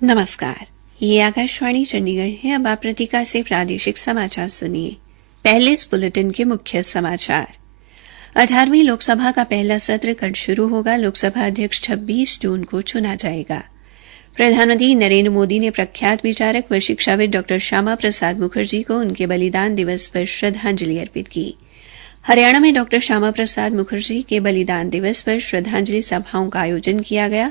नमस्कार, ये आकाशवाणी चंडीगढ़ है। अब आप प्रतिका से प्रादेशिक समाचार सुनिए। पहले इस बुलेटिन के मुख्य समाचार। 18वीं लोकसभा का पहला सत्र कल शुरू होगा। लोकसभा अध्यक्ष 26 जून को चुना जाएगा। प्रधानमंत्री नरेंद्र मोदी ने प्रख्यात विचारक व शिक्षाविद डॉ श्यामा प्रसाद मुखर्जी को उनके बलिदान दिवस पर श्रद्धांजलि अर्पित की। हरियाणा में डॉ श्यामा प्रसाद मुखर्जी के बलिदान दिवस पर श्रद्धांजलि सभाओं का आयोजन किया गया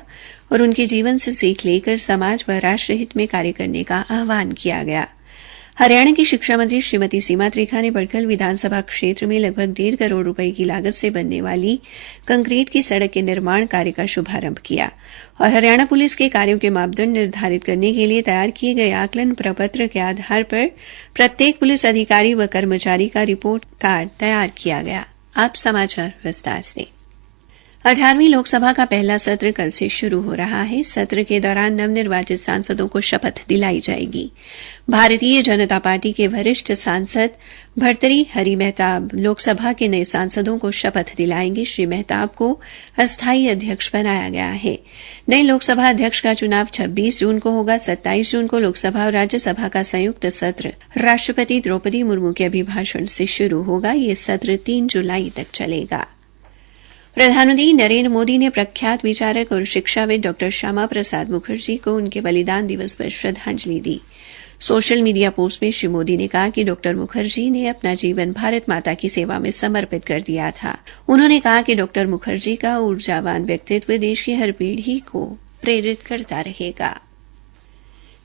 और उनके जीवन से सीख लेकर समाज व राष्ट्र हित में कार्य करने का आह्वान किया गया। हरियाणा की शिक्षा मंत्री श्रीमती सीमा त्रिखा ने बड़खल विधानसभा क्षेत्र में लगभग 1.5 करोड़ रुपए की लागत से बनने वाली कंक्रीट की सड़क के निर्माण कार्य का शुभारंभ किया और हरियाणा पुलिस के कार्यों के मापदंड निर्धारित करने के लिए तैयार किए गए आकलन प्रपत्र के आधार पर प्रत्येक पुलिस अधिकारी व कर्मचारी का रिपोर्ट कार्ड तैयार किया गया। आप समाचार विस्तार से। 18वीं लोकसभा का पहला सत्र कल से शुरू हो रहा है। सत्र के दौरान नवनिर्वाचित सांसदों को शपथ दिलाई जाएगी। भारतीय जनता पार्टी के वरिष्ठ सांसद भर्तृहरि हरि मेहताब लोकसभा के नए सांसदों को शपथ दिलाएंगे। श्री मेहताब को अस्थायी अध्यक्ष बनाया गया है। नए लोकसभा अध्यक्ष का चुनाव 26 जून को होगा। 27 जून को लोकसभा और राज्यसभा का संयुक्त सत्र राष्ट्रपति द्रौपदी मुर्मू के अभिभाषण से शुरू होगा। यह सत्र 3 जुलाई तक चलेगा। प्रधानमंत्री नरेंद्र मोदी ने प्रख्यात विचारक और शिक्षाविद डॉ श्यामा प्रसाद मुखर्जी को उनके बलिदान दिवस पर श्रद्धांजलि दी। सोशल मीडिया पोस्ट में श्री मोदी ने कहा कि डॉ मुखर्जी ने अपना जीवन भारत माता की सेवा में समर्पित कर दिया था। उन्होंने कहा कि डॉ मुखर्जी का ऊर्जावान व्यक्तित्व देश की हर पीढ़ी को प्रेरित करता रहेगा।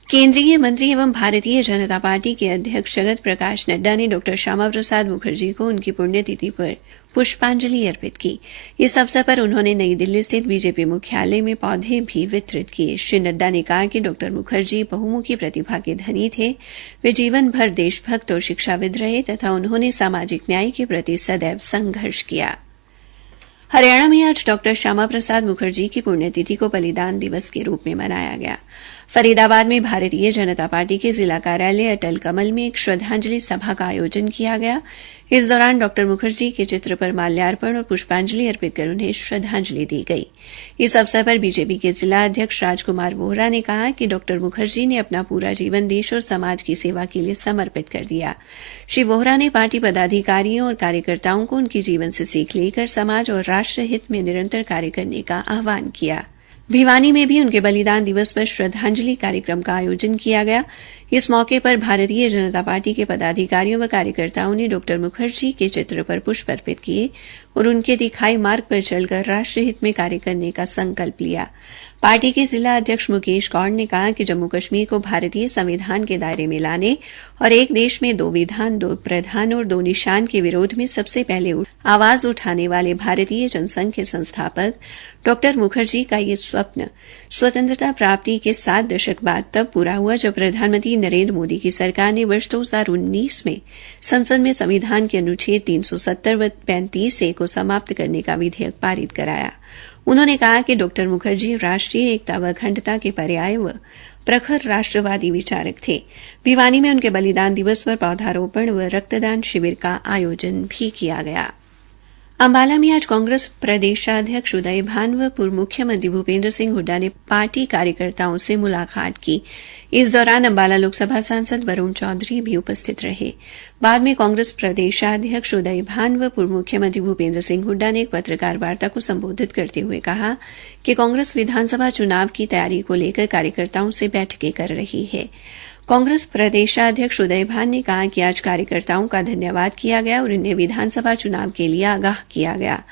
केंद्रीय मंत्री एवं भारतीय जनता पार्टी के अध्यक्ष जगत प्रकाश नड्डा ने डॉ श्यामा प्रसाद मुखर्जी को उनकी पुण्यतिथि पर पुष्पांजलि अर्पित की। इस अवसर पर उन्होंने नई दिल्ली स्थित बीजेपी मुख्यालय में पौधे भी वितरित किए। श्री नड्डा ने कहा कि डॉ मुखर्जी बहुमुखी प्रतिभा के धनी थे। वे जीवन भर देशभक्त और शिक्षाविद रहे तथा उन्होंने सामाजिक न्याय के प्रति सदैव संघर्ष किया। हरियाणा में आज डॉ श्यामा प्रसाद मुखर्जी की पुण्यतिथि को बलिदान दिवस के रूप में मनाया गया। फरीदाबाद में भारतीय जनता पार्टी के जिला कार्यालय अटल कमल में एक श्रद्धांजलि सभा का आयोजन किया गया। इस दौरान डॉ मुखर्जी के चित्र पर माल्यार्पण और पुष्पांजलि अर्पित कर उन्हें श्रद्धांजलि दी गई। इस अवसर पर बीजेपी के जिला अध्यक्ष राजकुमार बोहरा ने कहा कि डॉ मुखर्जी ने अपना पूरा जीवन देश और समाज की सेवा के लिए समर्पित कर दिया। श्री बोहरा ने पार्टी पदाधिकारियों और कार्यकर्ताओं को उनके जीवन से सीख लेकर समाज और राष्ट्र हित में निरंतर कार्य करने का आह्वान किया। भिवानी में भी उनके बलिदान दिवस पर श्रद्धांजलि कार्यक्रम का आयोजन किया गया। इस मौके पर भारतीय जनता पार्टी के पदाधिकारियों व कार्यकर्ताओं ने डॉ मुखर्जी के चित्र पर पुष्प अर्पित किए और उनके दिखाए मार्ग पर चलकर राष्ट्र हित में कार्य करने का संकल्प लिया। पार्टी के जिला अध्यक्ष मुकेश गौड़ ने कहा कि जम्मू कश्मीर को भारतीय संविधान के दायरे में लाने और एक देश में 2 विधान 2 प्रधान और 2 निशान के विरोध में सबसे पहले आवाज उठाने वाले भारतीय जनसंघ के संस्थापक डॉ मुखर्जी का ये स्वप्न स्वतंत्रता प्राप्ति के 7 दशक बाद तब पूरा हुआ जब प्रधानमंत्री नरेंद्र मोदी की सरकार ने वर्ष 2019 में संसद में संविधान के अनुच्छेद 370 व 35 ए को समाप्त करने का विधेयक पारित कराया। उन्होंने कहा कि डॉ मुखर्जी राष्ट्रीय एकता व अखंडता के पर्याय व प्रखर राष्ट्रवादी विचारक थे। भिवानी में उनके बलिदान दिवस पर पौधारोपण व रक्तदान शिविर का आयोजन भी किया गया। अंबाला में आज कांग्रेस प्रदेशाध्यक्ष उदय भान व पूर्व मुख्यमंत्री भूपेंद्र सिंह हुड्डा ने पार्टी कार्यकर्ताओं से मुलाकात की। इस दौरान अंबाला लोकसभा सांसद वरुण चौधरी भी उपस्थित रहे। बाद में कांग्रेस प्रदेशाध्यक्ष उदय भान व पूर्व मुख्यमंत्री भूपेंद्र सिंह हुड्डा ने एक पत्रकार वार्ता को संबोधित करते हुए कहा कि कांग्रेस विधानसभा चुनाव की तैयारी को लेकर कार्यकर्ताओं से बैठकें कर रही है। कांग्रेस प्रदेशाध्यक्ष उदय भान ने कहा कि आज कार्यकर्ताओं का धन्यवाद किया गया और इन्हें विधानसभा चुनाव के लिए आगाह किया गया।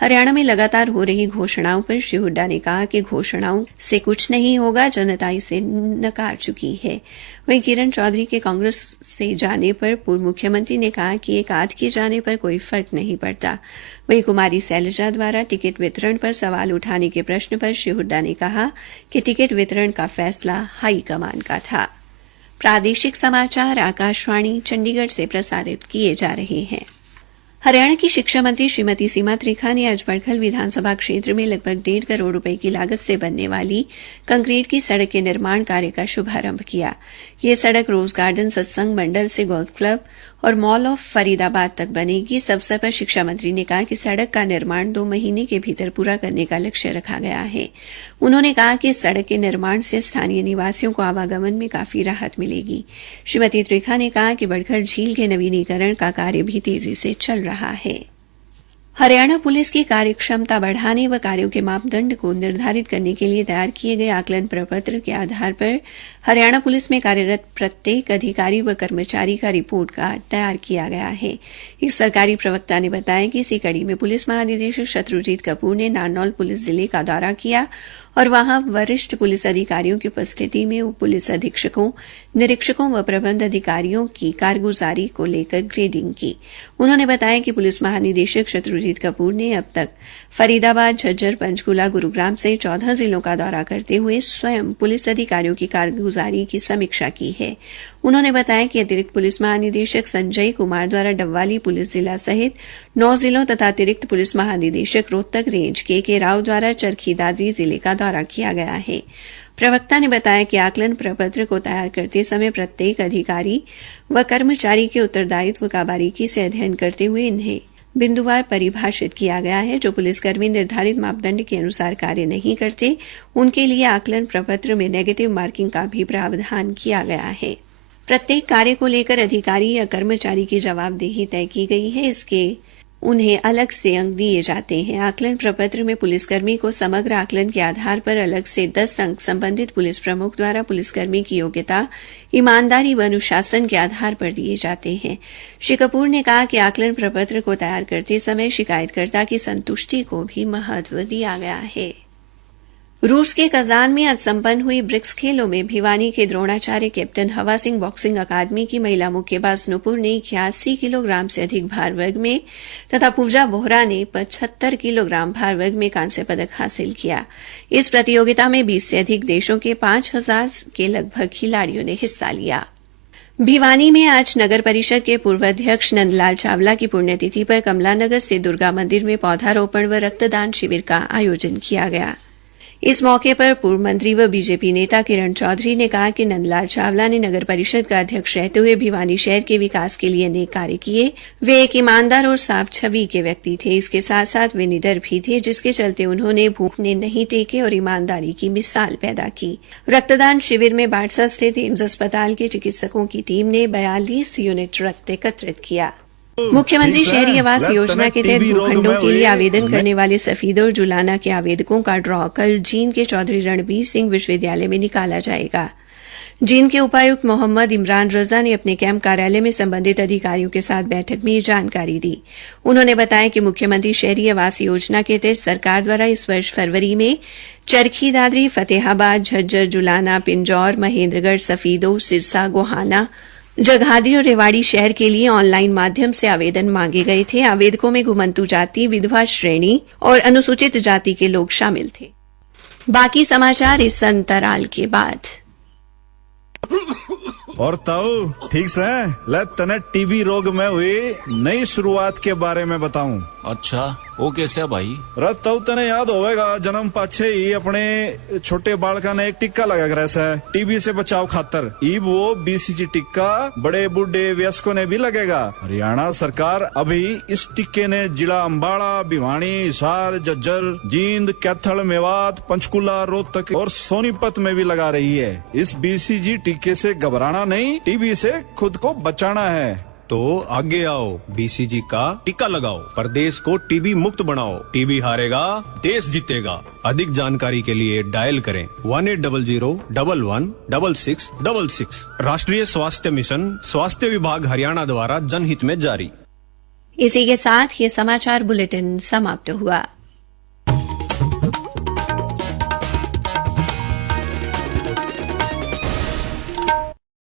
हरियाणा में लगातार हो रही घोषणाओं पर श्री हुड्डा ने कहा कि घोषणाओं से कुछ नहीं होगा, जनता इसे नकार चुकी है। वहीं किरण चौधरी के कांग्रेस से जाने पर पूर्व मुख्यमंत्री ने कहा कि एक आध के जाने पर कोई फर्क नहीं पड़ता। वहीं कुमारी शैलजा द्वारा टिकट वितरण पर सवाल उठाने के प्रश्न पर श्री हुड्डा ने कहा कि टिकट वितरण का फैसला हाईकमान का था। प्रादेशिक समाचार आकाशवाणी चंडीगढ़ से प्रसारित किए जा रहे हैं। हरियाणा की शिक्षा मंत्री श्रीमती सीमा त्रिखा ने आज बड़खल विधानसभा क्षेत्र में लगभग 1.5 करोड़ रुपए की लागत से बनने वाली कंक्रीट की सड़क के निर्माण कार्य का शुभारंभ किया। यह सड़क रोज गार्डन सत्संग मंडल से गोल्फ क्लब और मॉल ऑफ फरीदाबाद तक बनेगी। इस अवसर पर शिक्षा मंत्री ने कहा कि सड़क का निर्माण 2 महीने के भीतर पूरा करने का लक्ष्य रखा गया है। उन्होंने कहा कि इस सड़क के निर्माण से स्थानीय निवासियों को आवागमन में काफी राहत मिलेगी। श्रीमती त्रिखा ने कहा कि बड़खल झील के नवीनीकरण का कार्य भी तेजी से चल रहा है। हरियाणा पुलिस की कार्यक्षमता बढ़ाने व कार्यों के मापदंड को निर्धारित करने के लिए तैयार किए गए आकलन प्रपत्र के आधार पर हरियाणा पुलिस में कार्यरत प्रत्येक अधिकारी व कर्मचारी का रिपोर्ट कार्ड तैयार किया गया है। एक सरकारी प्रवक्ता ने बताया कि इसी कड़ी में पुलिस महानिदेशक शत्रुजीत कपूर ने नारनौल पुलिस जिले का दौरा किया और वहां वरिष्ठ पुलिस अधिकारियों की उपस्थिति में उप पुलिस अधीक्षकों, निरीक्षकों व प्रबंध अधिकारियों की कारगुजारी को लेकर ग्रेडिंग की। उन्होंने बताया कि पुलिस महानिदेशक शत्रुजीत कपूर ने अब तक फरीदाबाद, झज्जर, पंचकूला, गुरुग्राम से 14 जिलों का दौरा करते हुए स्वयं पुलिस अधिकारियों की कारगुजारी की समीक्षा की है। उन्होंने बताया कि अतिरिक्त पुलिस महानिदेशक संजय कुमार द्वारा डब्वाली पुलिस जिला सहित 9 जिलों तथा अतिरिक्त पुलिस महानिदेशक रोहतक रेंज के राव द्वारा चरखी दादरी जिले का दौरा किया गया है। प्रवक्ता ने बताया कि आकलन प्रपत्र को तैयार करते समय प्रत्येक अधिकारी व कर्मचारी के उत्तरदायित्व का बारीकी से अध्ययन करते हुए इन्हें बिंदुवार परिभाषित किया गया है। जो पुलिसकर्मी निर्धारित मापदंड के अनुसार कार्य नहीं करते, उनके लिए आकलन प्रपत्र में नेगेटिव मार्किंग का भी प्रावधान किया गया है। प्रत्येक कार्य को लेकर अधिकारी या कर्मचारी की जवाबदेही तय की गई है। इसके उन्हें अलग से अंक दिए जाते हैं। आकलन प्रपत्र में पुलिसकर्मी को समग्र आकलन के आधार पर अलग से 10 अंक संबंधित पुलिस प्रमुख द्वारा पुलिसकर्मी की योग्यता, ईमानदारी व अनुशासन के आधार पर दिए जाते हैं। श्री कपूर ने कहा कि आकलन प्रपत्र को तैयार करते समय शिकायतकर्ता की संतुष्टि को भी महत्व दिया गया है। रूस के कजान में आज संपन्न हुई ब्रिक्स खेलों में भिवानी के द्रोणाचार्य कैप्टन हवा सिंह बॉक्सिंग अकादमी की महिला मुक्केबाज नुपुर ने 81 किलोग्राम से अधिक भार वर्ग में तथा पूजा बोहरा ने 75 किलोग्राम भार वर्ग में कांस्य पदक हासिल किया। इस प्रतियोगिता में 20 से अधिक देशों के 5000 के लगभग खिलाड़ियों ने हिस्सा लिया। भिवानी में आज नगर परिषद के पूर्व अध्यक्ष नंदलाल चावला की पुण्यतिथि पर कमलानगर स्थित दुर्गा मंदिर में पौधारोपण व रक्तदान शिविर का आयोजन किया गया। इस मौके पर पूर्व मंत्री व बीजेपी नेता किरण चौधरी ने कहा कि नंदलाल चावला ने नगर परिषद का अध्यक्ष रहते हुए भिवानी शहर के विकास के लिए अनेक कार्य किए। वे एक ईमानदार और साफ छवि के व्यक्ति थे। इसके साथ साथ वे निडर भी थे, जिसके चलते उन्होंने भूखने नहीं टेके और ईमानदारी की मिसाल पैदा की। रक्तदान शिविर में बाड़सा स्थित एम्स अस्पताल के चिकित्सकों की टीम ने 42 यूनिट रक्त एकत्रित किया। मुख्यमंत्री शहरी आवास योजना के तहत भूखंडों के लिए आवेदन करने वाले सफीद और जुलाना के आवेदकों का ड्रॉ कल जींद के चौधरी रणबीर सिंह विश्वविद्यालय में निकाला जाएगा। जींद के उपायुक्त मोहम्मद इमरान रजा ने अपने कैंप कार्यालय में संबंधित अधिकारियों के साथ बैठक में ये जानकारी दी। उन्होंने बताया कि मुख्यमंत्री शहरी आवास योजना के तहत सरकार द्वारा इस वर्ष फरवरी में चरखी दादरी, फतेहाबाद, झज्जर, जुलाना, पिंजौर, महेंद्रगढ़, सफीदो, सिरसा, गोहाना, जगाधरी और रेवाड़ी शहर के लिए ऑनलाइन माध्यम से आवेदन मांगे गए थे। आवेदकों में घुमंतु जाति, विधवा श्रेणी और अनुसूचित जाति के लोग शामिल थे। बाकी समाचार इस अंतराल के बाद। और ताऊ ठीक से ले तने टीबी रोग में हुई नई शुरुआत के बारे में बताऊं। अच्छा वो कैसे है भाई? ताऊ तने याद होगा जन्म पाछे ही अपने छोटे बालका ने एक टिक्का लगा कर ऐसा टीबी से बचाव खातर। ई वो बीसीजी टिक्का बड़े बूढ़े वयस्कों ने भी लगेगा। हरियाणा सरकार अभी इस टिक्के ने जिला अम्बाड़ा, भिवानी, हिसार, झज्जर, जींद, कैथल, मेवात, पंचकूला, रोहतक और सोनीपत में भी लगा रही है। इस बीसीजी टिक्के से घबराना नहीं, टीबी से खुद को बचाना है। तो आगे आओ, बीसीजी का टिक्का लगाओ, प्रदेश को टीबी मुक्त बनाओ। टीबी हारेगा, देश जीतेगा। अधिक जानकारी के लिए डायल करें 1800-11-6666। राष्ट्रीय स्वास्थ्य मिशन, स्वास्थ्य विभाग हरियाणा द्वारा जनहित में जारी। इसी के साथ ये समाचार बुलेटिन समाप्त हुआ।